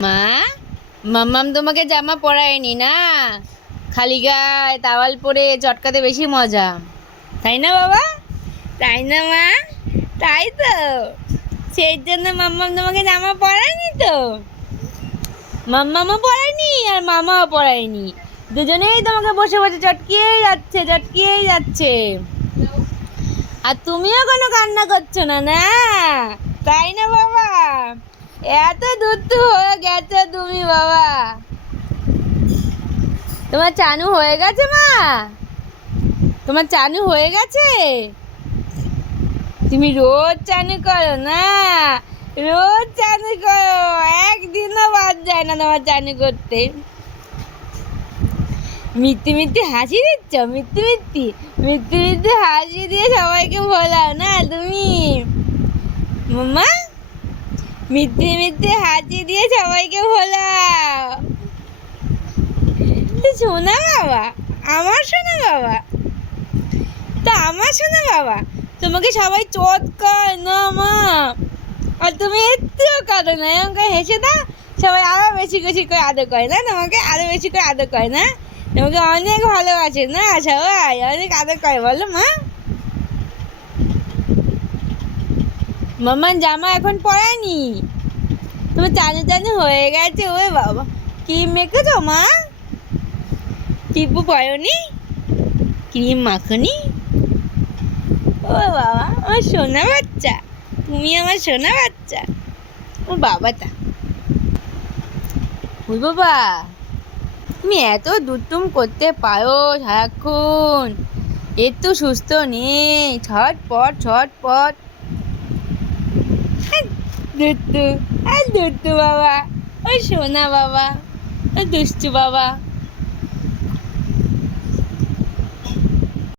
মা, মাম্মাম তোমাকে জামা পরায়নি না? খালি গায়ে তাওয়াল পরে চটকাতে বেশি মজা। তাই না বাবা? তাই না মা? তাই তো। সেই জন্য মাম্মাম তোমাকে জামা পরায়নি তো। মাম্মামও পরায়নি আর মামাও পরায়নি। দুজনেই তোমাকে বসে বসে চটকিয়েই যাচ্ছে চটকিয়েই যাচ্ছে। আর তুমিও কোনো কান্না করছ না না? তাই না বাবা? এত দুধ হয়ে গেছে তুমি, বাবা। তোমার চানু হয়ে গেছে, মা? তোমার চানু হয়ে গেছে? তুমি রোজ চানু করো না, রোজ চানু করো। একদিনও বাদ যায় না তোমার চানু করতে। মিথ্যে মিথ্যে হাসি দিচ্ছ মিথ্যে মিথ্যে মিথ্যে মিথ্যে হাসি দিয়ে সবাইকে ভোলাও না তুমি। মাম্মা মিথ্যে মিথ্যে হাসি দিয়ে সবাইকে ভোলাও। শোনা বাবা, আমার শোনা বাবা। তা আমার শোনা বাবা, তোমাকে সবাই চটকায় না মা। আর তুমি একটুও কাঁদো না করে হেসে দাও, সবাই আরও বেশি বেশি করে আদর করে, না? তোমাকে আরও বেশি করে আদর করে, না? তোমাকে অনেক ভালোবাসে, না? সবাই অনেক আদর করে, বলো মা। মামার জামা এখন পরায়নি। তোমার চানু চানু হয়ে গেছে ওই বাবা। ক্রিম মেখেছো, মা? টিপু পয়নি ক্রিম মাখনি? ও বাবা, আমার সোনা বাচ্চা। তুমি আমার সোনা বাচ্চা। ও বাবাটা। ওই বাবা, তুমি এত দুটুম করতে পারো সারাক্ষণ। একটু সুস্থ নেই। ছটপট ছটপট দুট্টু আর দুট্টু বাবা ওই সোনা বাবা ও দুষ্টু বাবা